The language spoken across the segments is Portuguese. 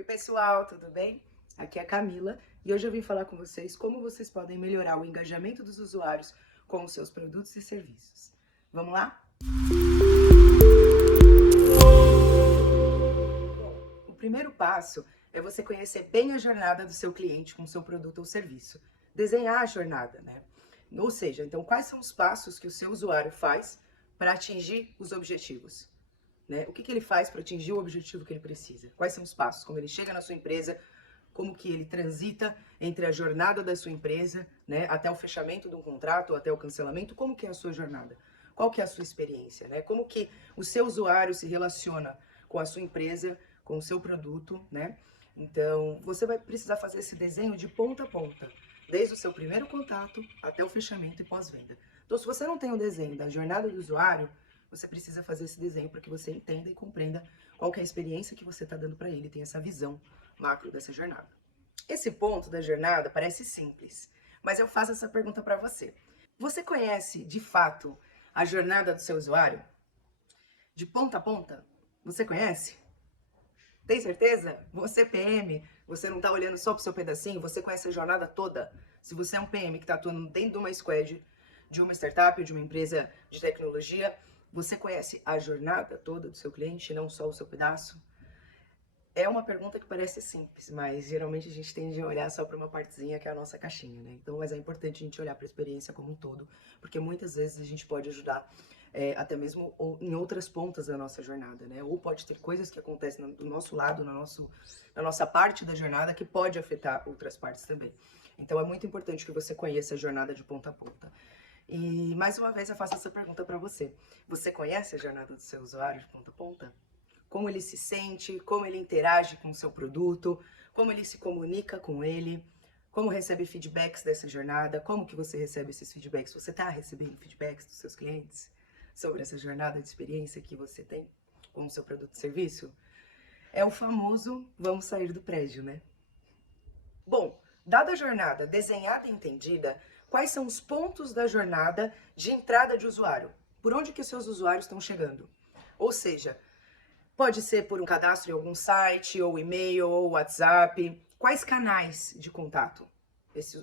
Oi pessoal, tudo bem? Aqui é a Camila e hoje eu vim falar com vocês como vocês podem melhorar o engajamento dos usuários com os seus produtos e serviços. Vamos lá? Bom, o primeiro passo é você conhecer bem a jornada do seu cliente com o seu produto ou serviço. Desenhar a jornada, né? Ou seja, então quais são os passos que o seu usuário faz para atingir os objetivos? Né? O que ele faz para atingir o objetivo que ele precisa? Quais são os passos? Como ele chega na sua empresa, como que ele transita entre a jornada da sua empresa, né, até o fechamento de um contrato, até o cancelamento, como que é a sua jornada? Qual que é a sua experiência? Né? Como que o seu usuário se relaciona com a sua empresa, com o seu produto, né? Então, você vai precisar fazer esse desenho de ponta a ponta, desde o seu primeiro contato até o fechamento e pós-venda. Então, se você não tem um desenho da jornada do usuário, você precisa fazer esse desenho para que você entenda e compreenda qual que é a experiência que você está dando para ele, tem essa visão macro dessa jornada. Esse ponto da jornada parece simples, mas eu faço essa pergunta para você. Você conhece, de fato, a jornada do seu usuário? De ponta a ponta? Você conhece? Tem certeza? Você PM, você não está olhando só para o seu pedacinho, você conhece a jornada toda? Se você é um PM que está atuando dentro de uma squad, de uma startup, de uma empresa de tecnologia, você conhece a jornada toda do seu cliente, não só o seu pedaço? É uma pergunta que parece simples, mas geralmente a gente tende a olhar só para uma partezinha que é a nossa caixinha, né? Então, mas é importante a gente olhar para a experiência como um todo, porque muitas vezes a gente pode ajudar até mesmo em outras pontas da nossa jornada, né? Ou pode ter coisas que acontecem do nosso lado, na nossa parte da jornada, que pode afetar outras partes também. Então, é muito importante que você conheça a jornada de ponta a ponta. E, mais uma vez, eu faço essa pergunta para você. Você conhece a jornada do seu usuário de ponta a ponta? Como ele se sente, como ele interage com o seu produto, como ele se comunica com ele, como recebe feedbacks dessa jornada, como que você recebe esses feedbacks? Você está recebendo feedbacks dos seus clientes sobre essa jornada de experiência que você tem com o seu produto e serviço? É o famoso vamos sair do prédio, né? Bom, dada a jornada desenhada e entendida, quais são os pontos da jornada de entrada de usuário? Por onde que os seus usuários estão chegando? Ou seja, pode ser por um cadastro em algum site, ou e-mail, ou WhatsApp. Quais canais de contato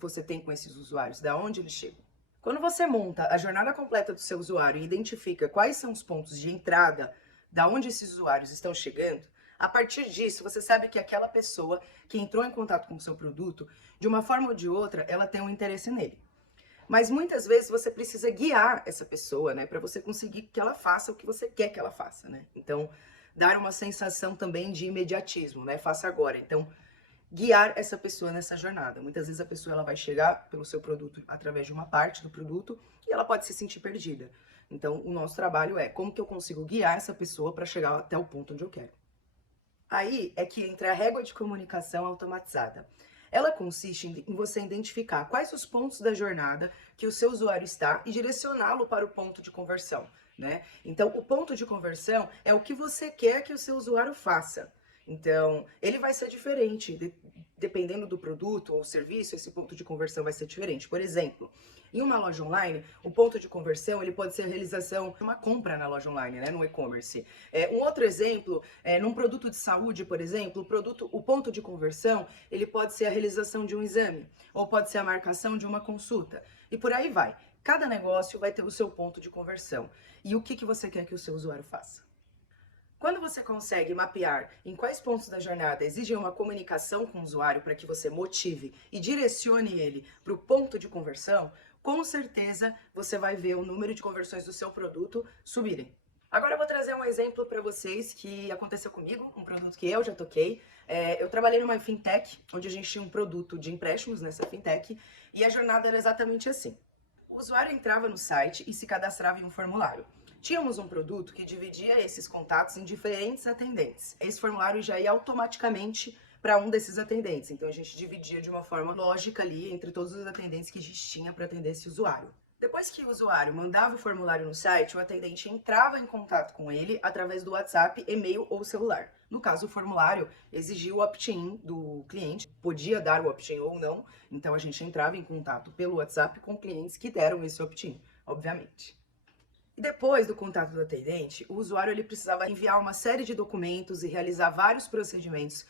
você tem com esses usuários? Da onde eles chegam? Quando você monta a jornada completa do seu usuário e identifica quais são os pontos de entrada, da onde esses usuários estão chegando, a partir disso, você sabe que aquela pessoa que entrou em contato com o seu produto, de uma forma ou de outra, ela tem um interesse nele. Mas muitas vezes você precisa guiar essa pessoa, né, para você conseguir que ela faça o que você quer que ela faça, né? Então, dar uma sensação também de imediatismo, né? Faça agora. Então, guiar essa pessoa nessa jornada. Muitas vezes a pessoa ela vai chegar pelo seu produto através de uma parte do produto e ela pode se sentir perdida. Então, o nosso trabalho é como que eu consigo guiar essa pessoa para chegar até o ponto onde eu quero. Aí é que entra a régua de comunicação automatizada. Ela consiste em você identificar quais os pontos da jornada que o seu usuário está e direcioná-lo para o ponto de conversão, né? Então, o ponto de conversão é o que você quer que o seu usuário faça. Então, ele vai ser diferente, dependendo do produto ou serviço, esse ponto de conversão vai ser diferente. Por exemplo, em uma loja online, o ponto de conversão ele pode ser a realização de uma compra na loja online, né, no e-commerce. Um outro exemplo, num produto de saúde, por exemplo, o ponto de conversão ele pode ser a realização de um exame, ou pode ser a marcação de uma consulta, e por aí vai. Cada negócio vai ter o seu ponto de conversão. E o que você quer que o seu usuário faça? Quando você consegue mapear em quais pontos da jornada exige uma comunicação com o usuário para que você motive e direcione ele para o ponto de conversão, com certeza você vai ver o número de conversões do seu produto subirem. Agora eu vou trazer um exemplo para vocês que aconteceu comigo, um produto que eu já toquei. Eu trabalhei numa fintech, onde a gente tinha um produto de empréstimos nessa fintech, e a jornada era exatamente assim. O usuário entrava no site e se cadastrava em um formulário. Tínhamos um produto que dividia esses contatos em diferentes atendentes. Esse formulário já ia automaticamente para um desses atendentes. Então a gente dividia de uma forma lógica ali entre todos os atendentes que a gente tinha para atender esse usuário. Depois que o usuário mandava o formulário no site, o atendente entrava em contato com ele através do WhatsApp, e-mail ou celular. No caso, o formulário exigia o opt-in do cliente, podia dar o opt-in ou não, então a gente entrava em contato pelo WhatsApp com clientes que deram esse opt-in, obviamente. E depois do contato do atendente, o usuário ele precisava enviar uma série de documentos e realizar vários procedimentos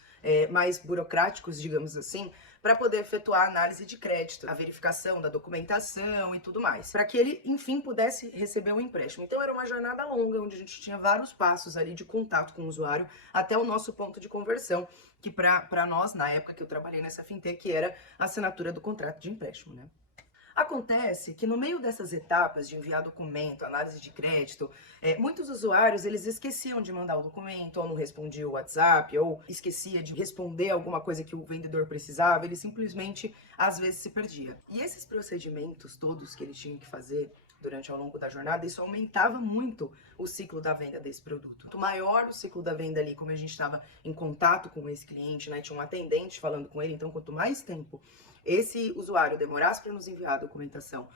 mais burocráticos, digamos assim, para poder efetuar a análise de crédito, a verificação da documentação e tudo mais, para que ele, enfim, pudesse receber um empréstimo. Então era uma jornada longa, onde a gente tinha vários passos ali de contato com o usuário até o nosso ponto de conversão, que para nós, na época que eu trabalhei nessa fintech, era a assinatura do contrato de empréstimo, né? Acontece que no meio dessas etapas de enviar documento, análise de crédito, muitos usuários eles esqueciam de mandar o documento, ou não respondia o WhatsApp, ou esquecia de responder alguma coisa que o vendedor precisava, ele simplesmente às vezes se perdia. E esses procedimentos todos que eles tinham que fazer durante ao longo da jornada, isso aumentava muito o ciclo da venda desse produto. Quanto maior o ciclo da venda ali, como a gente estava em contato com esse cliente, né, tinha um atendente falando com ele, então quanto mais tempo esse usuário demorasse para nos enviar a documentação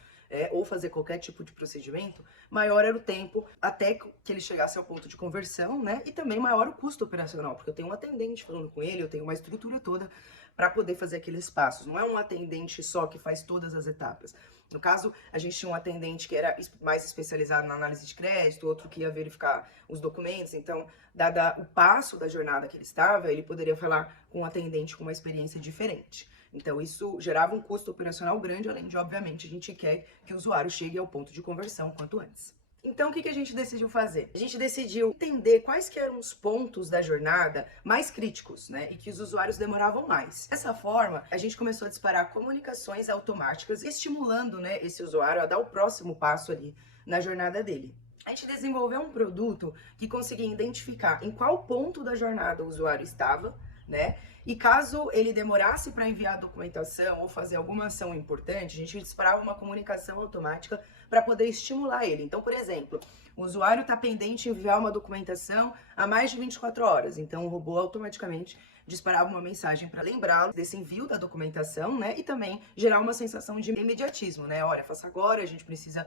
ou fazer qualquer tipo de procedimento, maior era o tempo até que ele chegasse ao ponto de conversão, né? E também maior o custo operacional, porque eu tenho um atendente falando com ele, eu tenho uma estrutura toda para poder fazer aqueles passos. Não é um atendente só que faz todas as etapas. No caso, a gente tinha um atendente que era mais especializado na análise de crédito, outro que ia verificar os documentos. Então, dada o passo da jornada que ele estava, ele poderia falar com um atendente com uma experiência diferente. Então, isso gerava um custo operacional grande, além de, obviamente, a gente quer que o usuário chegue ao ponto de conversão quanto antes. Então, o que a gente decidiu fazer? A gente decidiu entender quais que eram os pontos da jornada mais críticos, né? E que os usuários demoravam mais. Dessa forma, a gente começou a disparar comunicações automáticas, estimulando, né, esse usuário a dar o próximo passo ali na jornada dele. A gente desenvolveu um produto que conseguia identificar em qual ponto da jornada o usuário estava, né? E caso ele demorasse para enviar a documentação ou fazer alguma ação importante, a gente disparava uma comunicação automática para poder estimular ele. Então, por exemplo, o usuário está pendente em enviar uma documentação há mais de 24 horas. Então, o robô automaticamente disparava uma mensagem para lembrá-lo desse envio da documentação, né? E também gerar uma sensação de imediatismo, né? Olha, faça agora, a gente precisa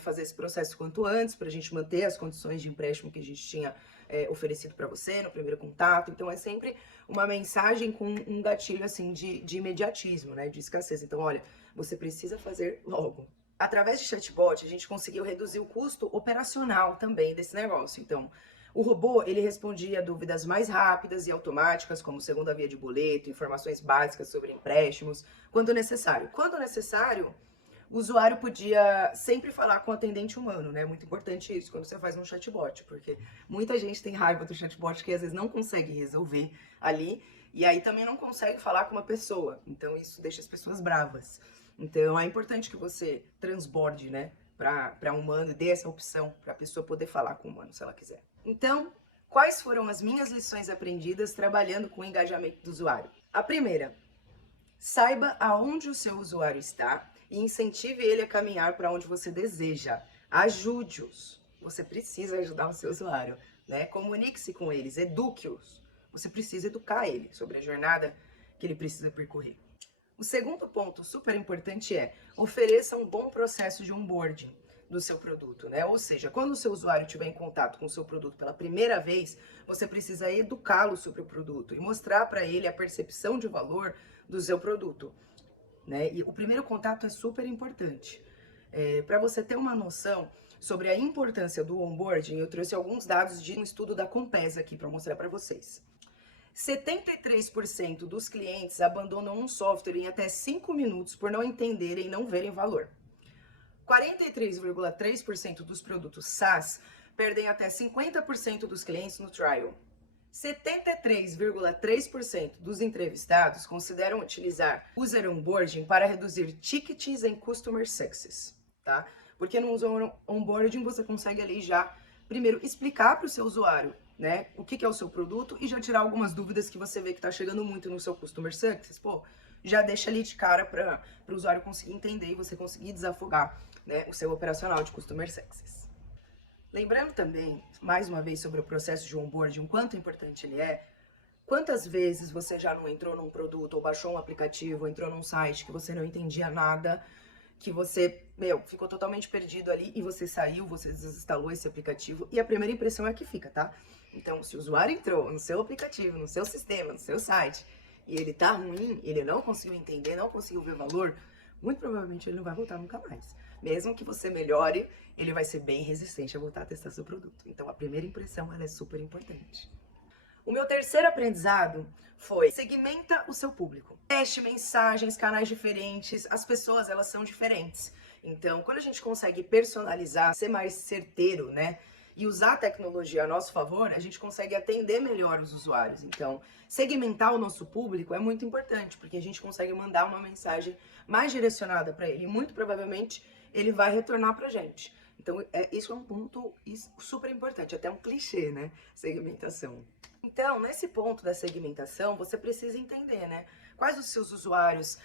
fazer esse processo quanto antes, para a gente manter as condições de empréstimo que a gente tinha oferecido para você no primeiro contato. Então, é sempre uma mensagem com um gatilho, assim, de imediatismo, né, de escassez. Então, olha, você precisa fazer logo. Através de chatbot, a gente conseguiu reduzir o custo operacional também desse negócio. Então, o robô, ele respondia dúvidas mais rápidas e automáticas, como segunda via de boleto, informações básicas sobre empréstimos, quando necessário. Quando necessário, o usuário podia sempre falar com o atendente humano, né? Muito importante isso quando você faz um chatbot, porque muita gente tem raiva do chatbot que às vezes não consegue resolver ali, e aí também não consegue falar com uma pessoa. Então isso deixa as pessoas bravas. Então é importante que você transborde, né, para humano e dê essa opção para a pessoa poder falar com o humano se ela quiser. Então, quais foram as minhas lições aprendidas trabalhando com o engajamento do usuário? A primeira, saiba aonde o seu usuário está e incentive ele a caminhar para onde você deseja. Ajude-os. Você precisa ajudar o seu usuário, né? Comunique-se com eles, eduque-os. Você precisa educar ele sobre a jornada que ele precisa percorrer. O segundo ponto super importante é ofereça um bom processo de onboarding do seu produto, né? Ou seja, quando o seu usuário estiver em contato com o seu produto pela primeira vez, você precisa educá-lo sobre o produto e mostrar para ele a percepção de valor do seu produto, né? E o primeiro contato é super importante. Para você ter uma noção sobre a importância do onboarding, eu trouxe alguns dados de um estudo da Compesa aqui para mostrar para vocês. 73% dos clientes abandonam um software em até 5 minutos por não entenderem e não verem valor. 43,3% dos produtos SaaS perdem até 50% dos clientes no trial. 73,3% dos entrevistados consideram utilizar User Onboarding para reduzir tickets em Customer Success, tá? Porque no User Onboarding você consegue ali já, primeiro, explicar para o seu usuário, né, o que é o seu produto e já tirar algumas dúvidas que você vê que está chegando muito no seu Customer Success. Pô, já deixa ali de cara para o usuário conseguir entender e você conseguir desafogar, né, o seu operacional de Customer Success. Lembrando também, mais uma vez, sobre o processo de onboarding, o quanto importante ele é. Quantas vezes você já não entrou num produto, ou baixou um aplicativo, ou entrou num site que você não entendia nada, que você, ficou totalmente perdido ali e você saiu, você desinstalou esse aplicativo e a primeira impressão é que fica, tá? Então, se o usuário entrou no seu aplicativo, no seu sistema, no seu site, e ele tá ruim, ele não conseguiu entender, não conseguiu ver valor, muito provavelmente ele não vai voltar nunca mais. Mesmo que você melhore, ele vai ser bem resistente a voltar a testar seu produto. Então, a primeira impressão, ela é super importante. O meu terceiro aprendizado foi: segmenta o seu público. Teste mensagens, canais diferentes, as pessoas, elas são diferentes. Então, quando a gente consegue personalizar, ser mais certeiro, né? E usar a tecnologia a nosso favor, a gente consegue atender melhor os usuários. Então, segmentar o nosso público é muito importante, porque a gente consegue mandar uma mensagem mais direcionada para ele. E muito provavelmente ele vai retornar para a gente. Então, isso é um ponto super importante, até um clichê, né? Segmentação. Então, nesse ponto da segmentação, você precisa entender, né? Quais os seus usuários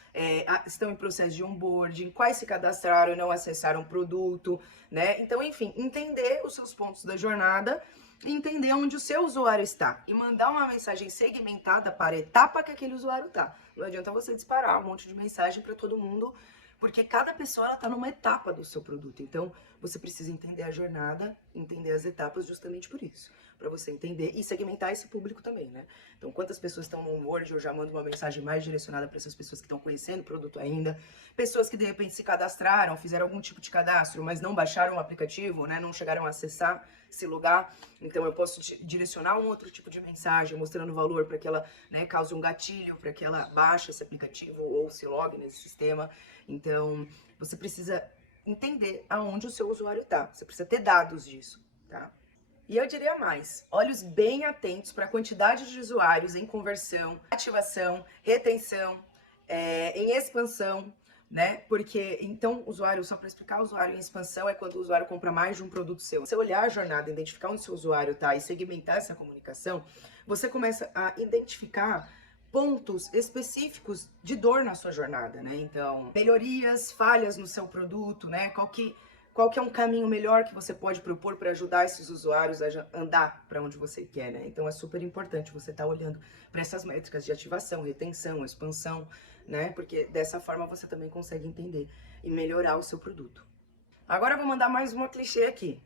estão em processo de onboarding, quais se cadastraram e não acessaram o produto, né? Então, enfim, entender os seus pontos da jornada e entender onde o seu usuário está. E mandar uma mensagem segmentada para a etapa que aquele usuário está. Não adianta você disparar um monte de mensagem para todo mundo, porque cada pessoa está numa etapa do seu produto. Então, você precisa entender a jornada, entender as etapas justamente por isso. Para você entender e segmentar esse público também, né? Então, quantas pessoas estão no onboard, eu já mando uma mensagem mais direcionada para essas pessoas que estão conhecendo o produto ainda. Pessoas que, de repente, se cadastraram, fizeram algum tipo de cadastro, mas não baixaram o aplicativo, né? Não chegaram a acessar, se logar. Então, eu posso direcionar um outro tipo de mensagem, mostrando valor para que ela, né, cause um gatilho, para que ela baixe esse aplicativo ou se logue nesse sistema. Então, você precisa entender aonde o seu usuário está. Você precisa ter dados disso, tá? E eu diria mais, olhos bem atentos para a quantidade de usuários em conversão, ativação, retenção, em expansão, né? Porque, então, usuário, só para explicar, usuário em expansão é quando o usuário compra mais de um produto seu. Se você olhar a jornada, identificar onde o seu usuário está e segmentar essa comunicação, você começa a identificar pontos específicos de dor na sua jornada, né? Então, melhorias, falhas no seu produto, né? Qual que é um caminho melhor que você pode propor para ajudar esses usuários a andar para onde você quer, né? Então é super importante você estar olhando para essas métricas de ativação, retenção, expansão, né? Porque dessa forma você também consegue entender e melhorar o seu produto. Agora eu vou mandar mais uma clichê aqui.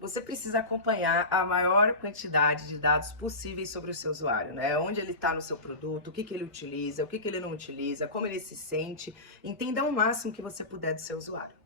Você precisa acompanhar a maior quantidade de dados possíveis sobre o seu usuário, né? Onde ele está no seu produto, o que ele utiliza, o que ele não utiliza, como ele se sente. Entenda o máximo que você puder do seu usuário.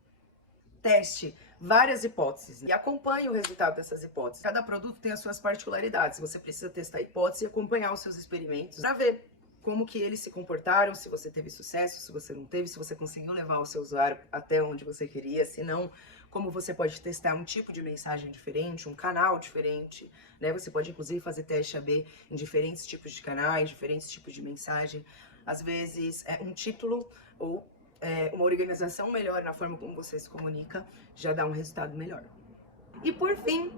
Teste várias hipóteses e acompanhe o resultado dessas hipóteses. Cada produto tem as suas particularidades. Você precisa testar a hipótese e acompanhar os seus experimentos para ver como que eles se comportaram, se você teve sucesso, se você não teve, se você conseguiu levar o seu usuário até onde você queria, se não, como você pode testar um tipo de mensagem diferente, um canal diferente, né? Você pode, inclusive, fazer teste AB em diferentes tipos de canais, diferentes tipos de mensagem. Às vezes, um título ou uma organização melhor na forma como você se comunica já dá um resultado melhor. E por fim,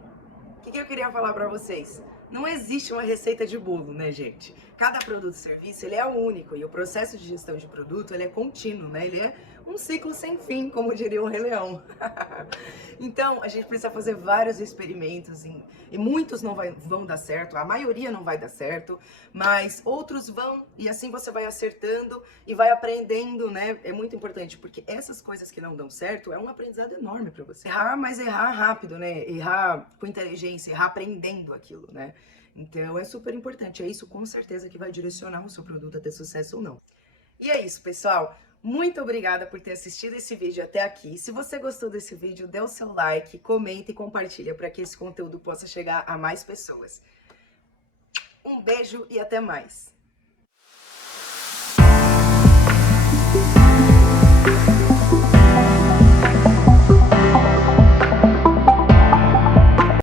o que eu queria falar para vocês? Não existe uma receita de bolo, né, gente? Cada produto e serviço, ele é único e o processo de gestão de produto, ele é contínuo, né? Ele é um ciclo sem fim, como diria o Rei Leão. Então, a gente precisa fazer vários experimentos e muitos não vão dar certo, a maioria não vai dar certo, mas outros vão e assim você vai acertando e vai aprendendo, né? É muito importante, porque essas coisas que não dão certo é um aprendizado enorme para você. Errar, mas errar rápido, né? Errar com inteligência, errar aprendendo aquilo, né? Então é super importante, é isso com certeza que vai direcionar o seu produto a ter sucesso ou não. E é isso, pessoal. Muito obrigada por ter assistido esse vídeo até aqui. Se você gostou desse vídeo, dê o seu like, comenta e compartilha para que esse conteúdo possa chegar a mais pessoas. Um beijo e até mais!